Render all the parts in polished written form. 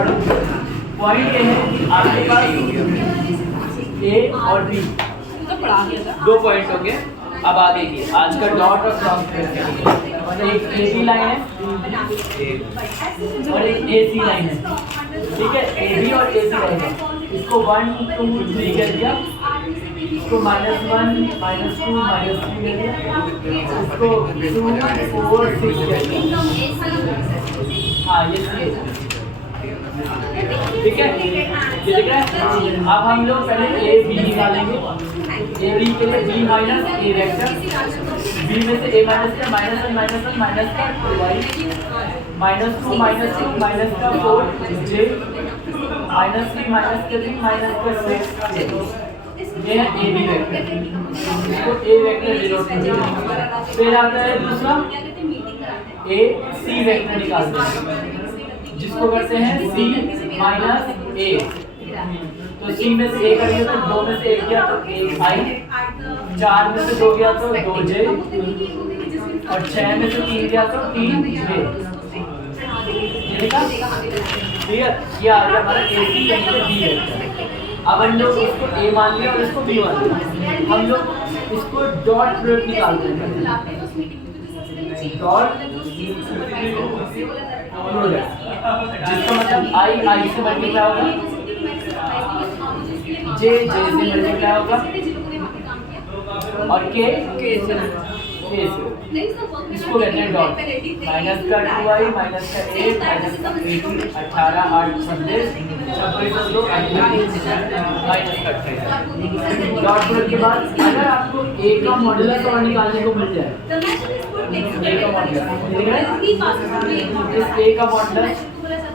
पढ़ो। पॉइंट ये है कि आपके पास ए और बी दो पॉइंट हो गए। अब आगे की आज का डॉट और क्रॉस मतलब एक ए बी लाइन है और एक ए सी लाइन है, ठीक है। ए बी और ए सी लाइन है, इसको 1 2 3 कर दिया, इसको -1 -2 -3 कर दिया, इसको 2 4 6 कर दिया। हाँ ये ठीक है, ये दिख रहा है। अब हम लोग पहले ए बी निकालेंगे। ए बी के लिए बी माइनस ए वेक्टर, बी में से ए माइनस का -1 -1 माइनस का -2 -2 -2 माइनस का 4 j -3 माइनस का 3 माइनस का 6 ये है ए बी वेक्टर, इसको ए वेक्टर डिनोट करते हैं। फिर आता है दूसरा ए सी वेक्टर निकालते हैं, जिसको करते हैं सी माइनस ए। तो सी में से ए करिए तो 2 में से 1 गया तो 1 आई, 4 में से 2 गया तो 2 जे, और 6 में से 3 गया तो 3 जे। ठीक है, ये आ गया हमारा ए सी यानी कि बी वेक्टर। अब हम लोग इसको ए मान लिया और इसको बी मान लिया, हम लोग इसको डॉट प्रोडक्ट निकालते हैं। डॉट जिसका मतलब आई आई से मल्टीप्लाई होगा, जे जे से मल्टीप्लाई होगा और के से इसको कहते हैं डॉट। माइनस का 2i माइनस का 1 माइनस का 18 18 8 26 26 और 2 माइनस का 28। डॉट प्रोडक्ट के बाद अगर आपको a का मॉड्यूलस और निकालने को मिल जाए, a का मॉड्यूलस इस a का मॉड्यूलस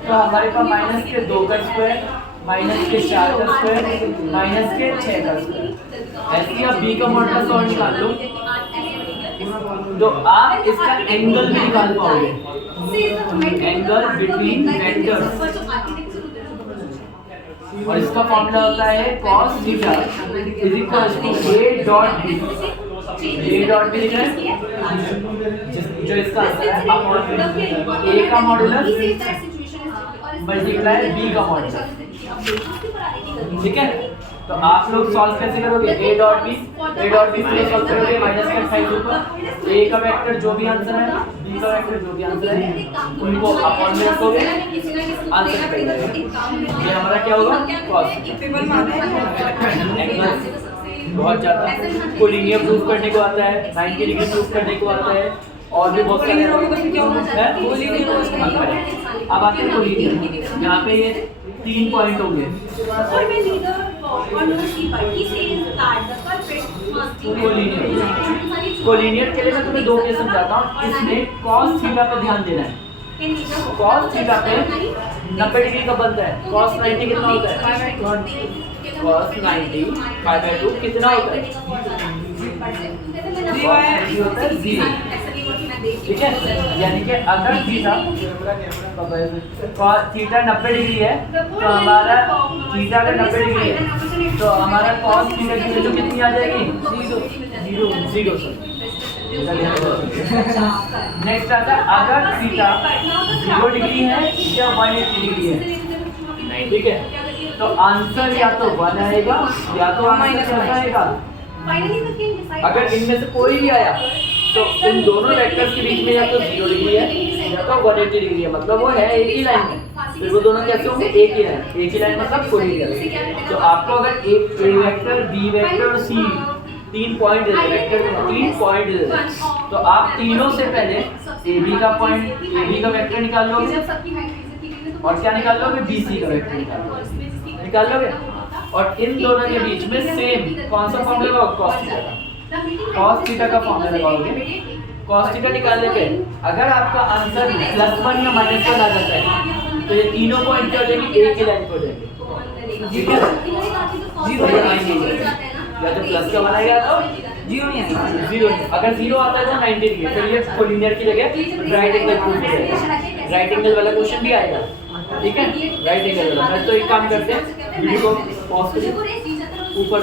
तो हमारे पास माइनस के 2 का स्क्वायर माइनस के 4 का स्क्वायर माइनस के 6 का स्क्वायर। ऐसे ही आप b का मॉड्यूलस और निकाल लो तो आप इसका एंगल भी निकाल पाओगे, एंगल बिटवीन वेक्टर्स। और इसका फॉर्मूला होता है cos theta is equal to a dot b। a dot b लिख रहे हैं जो इसका आंसर है अपॉन a का मॉड्यूलस मल्टीप्लाई b का मॉड्यूलस। ठीक है, तो आप लोग सॉल्व कैसे करोगे? a डॉट b से सॉल्व करोगे माइनस का 28 ऊपर a का वेक्टर जो भी आंसर है b का वेक्टर जो भी आंसर है उनको अपॉन में रखोगे, आंसर निकल जाएगा। ये हमारा क्या होगा? cos। बहुत ज्यादा कोलिनियर प्रूफ करने को आता है, 90 डिग्री प्रूफ करने को आता है और भी बहुत सारे। अब आते हैं कोलिनियर, यहाँ पे ये 3 पॉइंट हो गए। कोलिनियर के लिए मैं तुम्हें 2 केस समझाता हूँ। इसमें cos थीटा पे ध्यान देना है। cos थीटा पे 90 डिग्री का बनता है। cos 90 कितना होता है? cos 90 π/2 कितना होता है? 0। ठीक है, यानी कि अगर थीटा 90 डिग्री है तो हमारा थीटा अगर 90 डिग्री है तो हमारा cos थीटा की वैल्यू कितनी आ जाएगी? 0। नेक्स्ट आता है अगर थीटा 0 डिग्री है या 180 डिग्री है। ठीक है, तो आंसर या तो 1 आएगा या तो माइनस आएगा। अगर इनमें से कोई भी आया तो इन दोनों वेक्टर्स के बीच में या तो 0 डिग्री है या तो 180 डिग्री है, मतलब वो है एक ही लाइन में। फिर वो दोनों कैसे होंगे? एक ही लाइन मतलब कोलिनियर। तो आपको अगर एक ए वेक्टर बी वेक्टर और सी 3 पॉइंट दे दे, वेक्टर 3 पॉइंट दे दे, तो आप तीनों से पहले ए बी का वेक्टर निकाल लोगे और क्या निकाल लोगे? बी सी का वेक्टर निकाल लोगे और इन दोनों के बीच में सेम कौन सा फॉर्मूला होगा? cos थीटा का फॉर्मूला लगाओगे। cos थीटा निकालने पे अगर आपका आंसर +1 या -1 आ जाता है तो ये तीनों पॉइंट क्या हो जाएंगे? एक ही लाइन पर जाएंगे। ठीक है, 0 या तो प्लस का बनाएगा तो 0 अगर 0 आता है तो 90 डिग्री, फिर ये कोलिनियर की जगह राइट एंगल प्रूफ हो जाएगा। राइट एंगल वाला क्वेश्चन भी आएगा। ठीक है, राइट एंगल वाला। तो एक काम करते हैं, वीडियो को पॉज करिए ऊपर।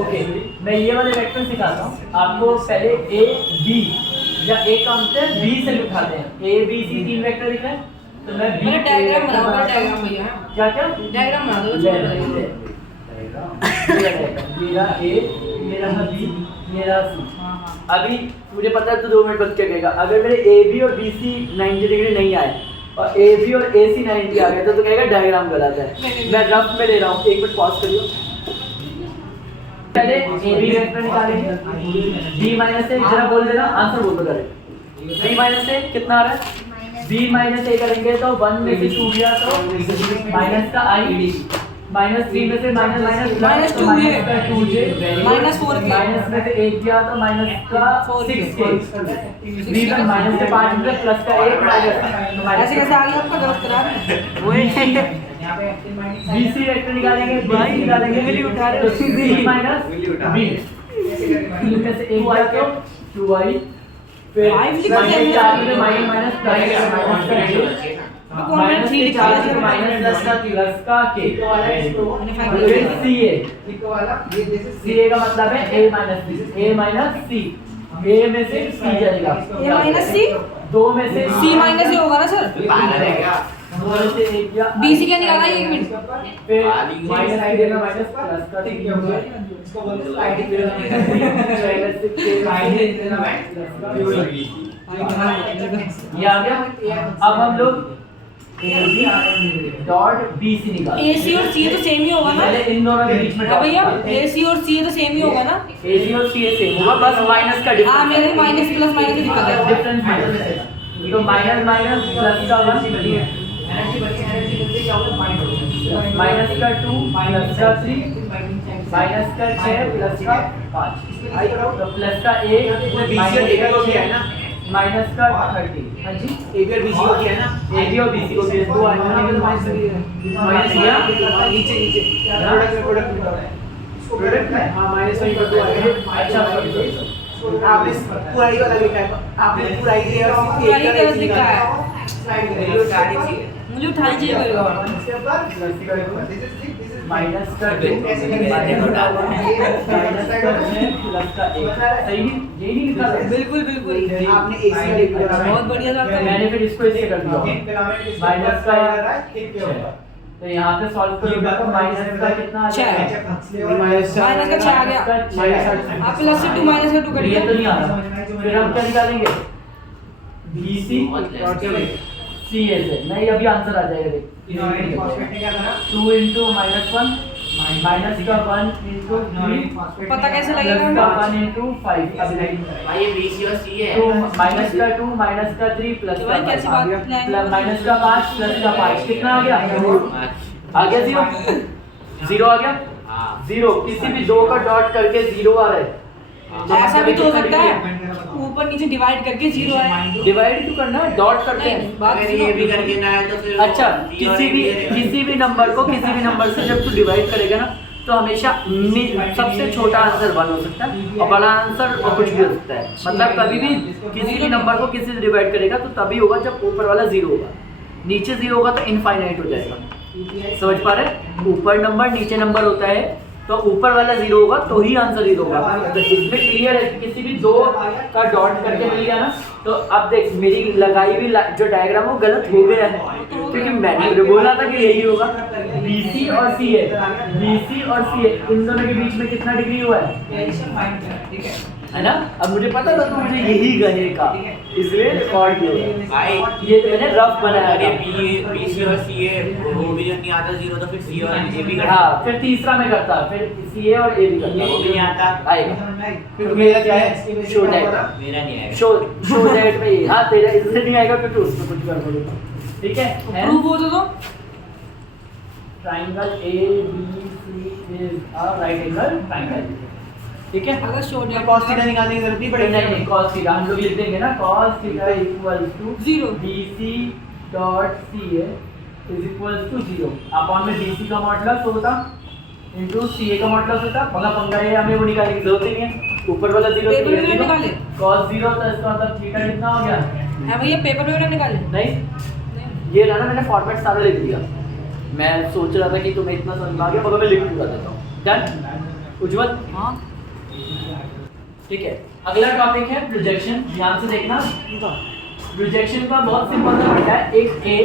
ओके, मैं ये वाले वेक्टर सिखाता हूँ आपको। पहले ए बी या ए का आंसर बी से उठाते हैं। ए बी सी 3 वेक्टर लिख रहे हैं। तो मैं मेरा डायग्राम बना दो, डायग्राम भैया क्या क्या डायग्राम बना दो। मेरा ए, मेरा बी, मेरा सी। अभी मुझे पता है तो 2 मिनट बच के गएगा। अगर मेरे ए बी और बी सी 90 डिग्री नहीं आए और ए बी और ए सी 90 आ गए तो कहेगा डायग्राम गलत है। मैं रफ में ले रहा हूँ, 1 मिनट पॉज करियो। पहले ए बी वेक्टर निकालेंगे, बी माइनस ए जरा बोल देना, आंसर बोल दो करें। बी माइनस ए कितना आ रहा है? बी माइनस ए करेंगे तो 1 में से 2 गया तो माइनस का आई, -3 में से माइनस -2 ये -2j, -4 के माइनस में से 1 गया तो माइनस का 6 के, बी में माइनस के 5 में प्लस का 1 माइनस। ऐसे कैसे आ गया आपका गलत करा है? बीसी वेक्टर निकालेंगे, बीसी निकालेंगे, मिली उठा रहे हो, सी माइनस बी, इनमें से 1 गया तो 2y, फिर माइनस 4 में माइनस प्लस माइनस 3 निकाला तो माइनस प्लस का k, फिर सी ए का मतलब है a minus b, a minus c, a में से c जाएगा, a माइनस c, 2 में से c माइनस ये होगा ना सर? 2 में से 1 गया, b c क्या निकाला है? 1 मिनट, फिर माइनस का देना माइनस प्लस का ठीक है, इसको बोलते हैं आईडी फिर माइनस से k माइनस देना प्लस का, ये आ गया। अब हम लोग डॉट बी सी निकाल, ए सी और सी तो सेम ही होगा ना? पहले इन दोनों के बीच में हाँ भैया, ए सी और सी तो सेम ही होगा ना? ए सी और सी सेम होगा, बस माइनस का डिफरेंस। हाँ मेरे माइनस प्लस माइनस की दिक्कत है, डिफरेंस माइनस, तो माइनस माइनस प्लस का 1 माइनस का 2 प्लस का 3 माइनस का 6 प्लस का 5, तो प्लस का 1 माइनस का 30। हाँ जी, ए बी और बी सी को किया है ना, ए बी और बी सी को किया, 2 माइनस किया नीचे नीचे प्रोडक्ट में, हाँ माइनस वहीं पर 2 आएगा। अच्छा आपने पूरा ही वाला लिखा है, आपने पूरा ही लिया और पूरा ही गलत लिखा है, स्लाइड करिए और उठानी चाहिए, मुझे उठानी चाहिए मेरे को। इसके ऊपर माइनस का 2 ऐसे नहीं माइनस का 6 प्लस का 1, सही यही नहीं लिखा है? बिल्कुल बिल्कुल, आपने ए सी लिख दिया, बहुत बढ़िया था आपका। मैंने फिर इसको इससे कर दिया माइनस का 6, तो यहाँ पे सॉल्व करोगे तो माइनस का कितना आ जाएगा? माइनस का 6 आ गया, आप प्लस से 2 माइनस का 2 करिए ये तो नहीं आ रहा, फिर हम क्या निकालेंगे? BC सी ए से नहीं, अभी आंसर आ जाएगा देख, 2 into -1 माइनस का 1 into 3 पता कैसे लगेगा प्लस का 1 into 5, अभी नहीं भाई ये BC और C है, तो माइनस का 2 माइनस का 3 प्लस का भाई कैसी बात है? प्लस माइनस का 5 प्लस का 5 कितना आ गया? आ गया 0 आ गया, हाँ 0 किसी भी 2 का डॉट करके 0 आ रहा है, ऐसा भी तो हो सकता है ऊपर नीचे डिवाइड करके 0 आए, डिवाइड क्यों करना है, डॉट करते हैं। नहीं बात अगर ये भी करके ना है तो फिर अच्छा, किसी भी नंबर को किसी भी नंबर से जब तू डिवाइड करेगा ना तो हमेशा सबसे छोटा आंसर 1 हो सकता है और बड़ा आंसर और कुछ भी हो सकता है, मतलब कभी भी किसी भी नंबर को किसी से डिवाइड करेगा तो तभी होगा जब ऊपर वाला 0 होगा, नीचे 0 होगा तो इनफाइनाइट हो जाएगा। समझ पा रहे? ऊपर नंबर नीचे नंबर होता है तो ऊपर वाला 0 होगा तो ही आंसर 0 होगा। तो इसमें क्लियर है, किसी भी 2 का डॉट करके मिल गया ना तो अब देख मेरी लगाई हुई जो डायग्राम वो गलत हो गया है, क्योंकि मैंने बोला था कि यही होगा। BC और CA, BC और CA इन दोनों के बीच में कितना डिग्री हुआ है ना? अब मुझे पता था तो मुझे यही कहेगा, इसलिए रिकॉर्ड किया भाई ये तो मैंने रफ बनाया अगर था। ये BC और CA वो भी जो नहीं आता 0 तो फिर C और A भी करता, हाँ फिर तीसरा में करता, फिर CA और A भी करता, वो भी नहीं आता, आएगा। फिर मेरा क्या है? शो दैट, मेरा नहीं आएगा। शो दैट में ये, हाँ तेरा इसलिए नहीं आएगा क्योंकि उसमें कुछ कर बोलूँगा, ठीक है? प्रूफ हो तो triangle ABC is a right angle triangle, ठीक है? अगर शो दैट cos थीटा निकालने की जरूरत नहीं पड़ेगी। नहीं cos थीटा हम लोग लिख देंगे ना, cos theta equals to 0 BC dot CA is equals to 0 upon में BC का मॉडुलस होता इनटू CA का मॉडुलस होता, मतलब पंगा ये हमें वो निकालने की जरूरत नहीं है, ऊपर वाला 0 पेपर में निकाले cos 0 तो इसका मतलब थीटा कितना हो गया? है भैया, पेपर में निकाले नहीं ये रहा ना, मैंने फॉर्मेट सारा लिख दिया, मैं सोच रहा था कि तुम्हें इतना समझ में आ गया मगर मैं लिख पूरा देता हूँ। डन उज्जवल? हाँ ठीक है, अगला टॉपिक है प्रोजेक्शन। ध्यान से देखना, प्रोजेक्शन का बहुत सिंपल सा बेटा है, एक ए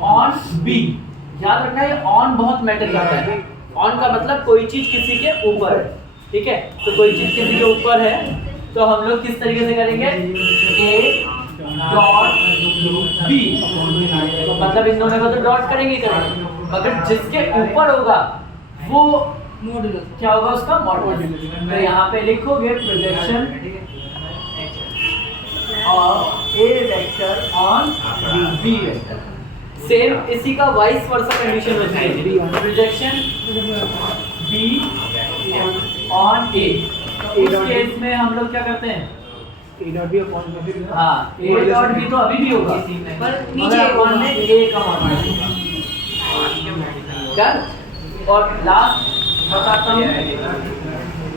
ऑन बी। याद रखना ये ऑन बहुत मैटर करता है। ऑन का मतलब कोई चीज किसी के ऊपर है, ठीक है। तो कोई चीज किसी के ऊपर है तो हम लोग किस तरीके से करेंगे, ए डॉट बी, तो मतलब इन दोनों को तो डॉट करेंगे मगर जिसके ऊपर होगा वो मॉड्यूलस क्या होगा, उसका मॉड्यूलस। तो यहाँ पे लिखोगे projection of A vector on B vector. Same इसी का वाइस वर्सा कंडीशन होती है, प्रोजेक्शन बी ऑन ए। इस केस में हम लोग क्या करते हैं, A dot B upon B. हाँ ए डॉट बी तो अभी भी होगा पर नीचे नीचे अपॉन में ए का मॉड्यूलस डन। और लास्ट बताता हूँ,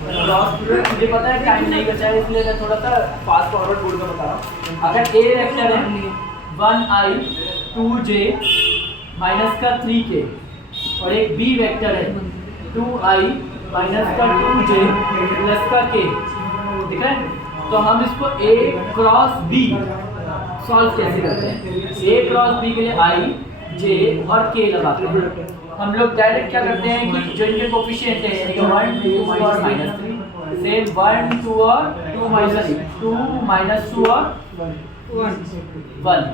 मुझे पता है टाइम नहीं बचा है इसलिए मैं थोड़ा सा फास्ट फॉरवर्ड बोर्ड का बता रहा हूँ। अगर ए वेक्टर है 1i 2j माइनस का 3k और एक बी वेक्टर है 2i माइनस का 2j प्लस का k, ठीक है। तो हम इसको a क्रॉस b सॉल्व कैसे करते हैं, a क्रॉस b के लिए i j और k लगाते हैं। हम लोग डायरेक्ट क्या करते हैं कि जो इनके कोफिशिएंट है यानी कि 1 2 और -3, सेम 1 2 और 2 माइनस 2 और 1,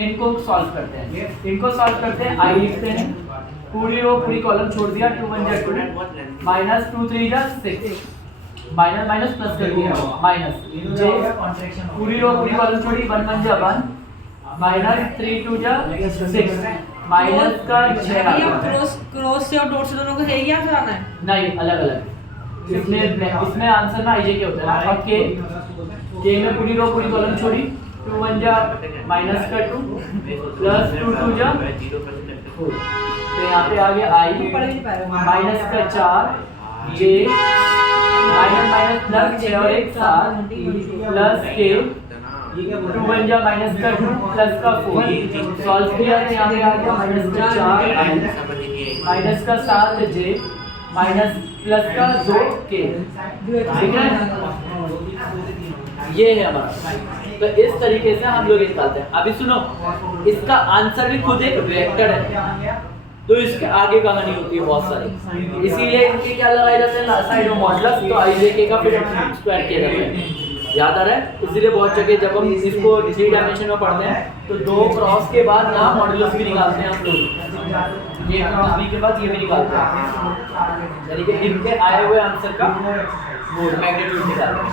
इनको सॉल्व करते हैं। इनको सॉल्व करते हैं, आई लिखते हैं, पूरी रो पूरी कॉलम छोड़ दिया, 2 1 जा 2 माइनस 2 3 जा 6, माइनस माइनस प्लस कर दिया माइनस j, पूरी रो पूरी कॉलम छोड़ी, 1 1 जा 1 माइनस 3 2 जा 6, माइनस का 6 आ गया। क्रॉस से और डॉट से दोनों को है या कराना है? नहीं अलग अलग, इसमें आंसर में आईजे के होता है और के में पूरी रो पूरी कॉलम छोड़ी, 2 1 जा माइनस का 2 प्लस 2 2 जा 4, तो यहाँ पे आ गया आई माइनस का 4 जे माइनस माइनस प्लस 6 और 1 7 प्लस के 2 1 जा माइनस का 2 प्लस का 4, सॉल्व किया तो यहाँ पे आ गया माइनस का 4 आई माइनस का 7 जे माइनस प्लस का 2 के, ठीक है। ये है हमारा, तो इस तरीके से हम लोग निकालते हैं। अभी सुनो, इसका आंसर भी खुद एक वेक्टर है, तो इसके आगे कहानी होती है बहुत सारी, इसीलिए इनके क्या लगाए जाते हैं साइड में मॉडुलस, तो आईजे के का फिर स्क्वायर किया जाता है, याद आ रहा है। इसीलिए बहुत जगह जब हम इसको 3 डायमेंशन में पढ़ते हैं तो 2 क्रॉस के बाद यहाँ मॉडुलस भी निकालते हैं हम लोग, ये क्रॉस बी के बाद ये भी निकालते हैं, यानी कि इनके आए हुए आंसर का वो मैग्नीट्यूड निकालते हैं।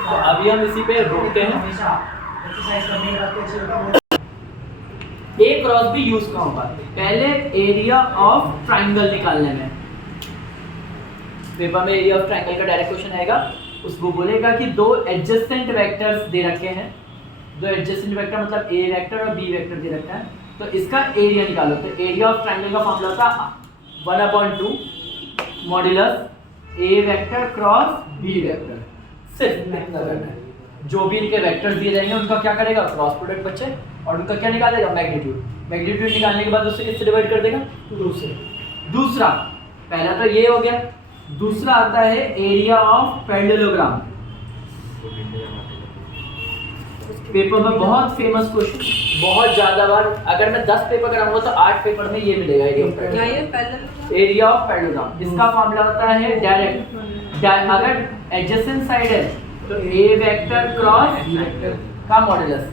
तो अभी हम इसी पे रुकते हैं। ए क्रॉस बी यूज कहाँ होगा, पहले एरिया ऑफ ट्राइंगल निकालने में, पेपर में एरिया ऑफ ट्राइंगल का डायरेक्ट क्वेश्चन आएगा, उसको बोलेगा कि 2 एडजेसेंट वेक्टर्स दे रखे हैं, 2 एडजेसेंट वेक्टर मतलब ए वेक्टर और बी वेक्टर दे रखा है, तो इसका एरिया निकालो। तो एरिया ऑफ ट्राइंगल का फॉर्मूला था 1/2 मॉड्यूलस ए वेक्टर क्रॉस बी वेक्टर, सिर्फ इतना करना है। जो भी इनके वेक्टर्स दिए जाएंगे उनका क्या करेगा, क्रॉस प्रोडक्ट बच्चे, और उनका क्या निकालेगा, मैग्नीट्यूड। मैग्नीट्यूड निकालने के बाद उससे किससे डिवाइड कर देगा, 2 से। दूसरा, पहला तो ये हो गया, दूसरा आता है एरिया ऑफ पैरेललोग्राम, पेपर में बहुत फेमस क्वेश्चन, बहुत ज्यादा बार, अगर मैं 10 पेपर कराऊंगा तो 8 पेपर में ये मिलेगा एरिया ऑफ पैरेललोग्राम। इसका फॉर्मूला होता है डायरेक्ट, अगर एडजेसेंट साइड है तो ए वेक्टर क्रॉस का मॉडुलस,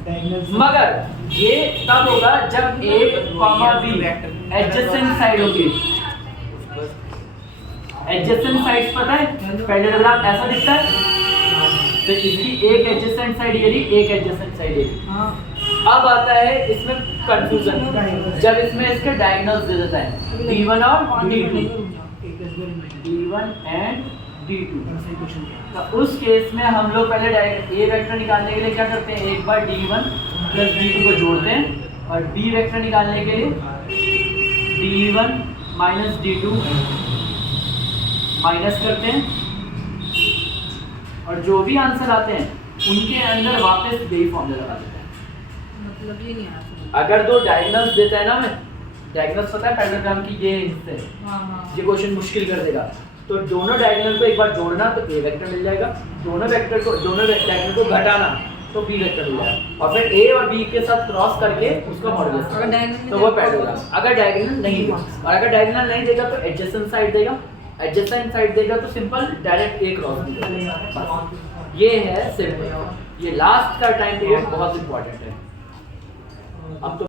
मगर ये तब होगा जब ए कॉमा बी एडजेसेंट साइड होगी। एडजेसेंट साइड्स पता है, पैरेललोग्राम ऐसा दिखता है, तो इसकी एक एडजेसेंट साइड ये रही, एक एडजेसेंट साइड ये रही। अब आता है इसमें कंफ्यूजन, जब इसमें इसके डायगोनल्स दे देता है D1 और D2, D1 एंड D2, तो उस केस में हम लोग पहले ए वेक्टर निकालने के लिए क्या करते हैं, एक बार D1 प्लस D2 को जोड़ते हैं, और बी वेक्टर निकालने के लिए D1 माइनस D2 माइनस करते हैं, और जो भी आंसर आते हैं उनके अंदर वापस यही फॉर्मूला लगा देते हैं। मतलब ये नहीं आया, अगर 2 डायगोनल्स देता है ना, मैं डायगोनल्स पता है पैरेललोग्राम की ये हिस्से, ये क्वेश्चन मुश्किल कर देगा, तो दोनों डायगोनल को एक बार जोड़ना तो ए वेक्टर मिल जाएगा, दोनों डायगोनल को घटाना तो बी वेक्टर हो जाएगा, और फिर ए और बी के साथ क्रॉस करके उसका मॉडुलस अगर diagonal तो वो पैड होगा। अगर डायगोनल नहीं देगा, और अगर डायगोनल नहीं देगा तो एडजेसेंट साइड देगा, एडजेसेंट साइड देगा तो सिंपल डायरेक्ट ए क्रॉस भी देगा। ये है सिंपल। ये लास्ट का टाइम पीरियड बहुत इंपॉर्टेंट है। अब तो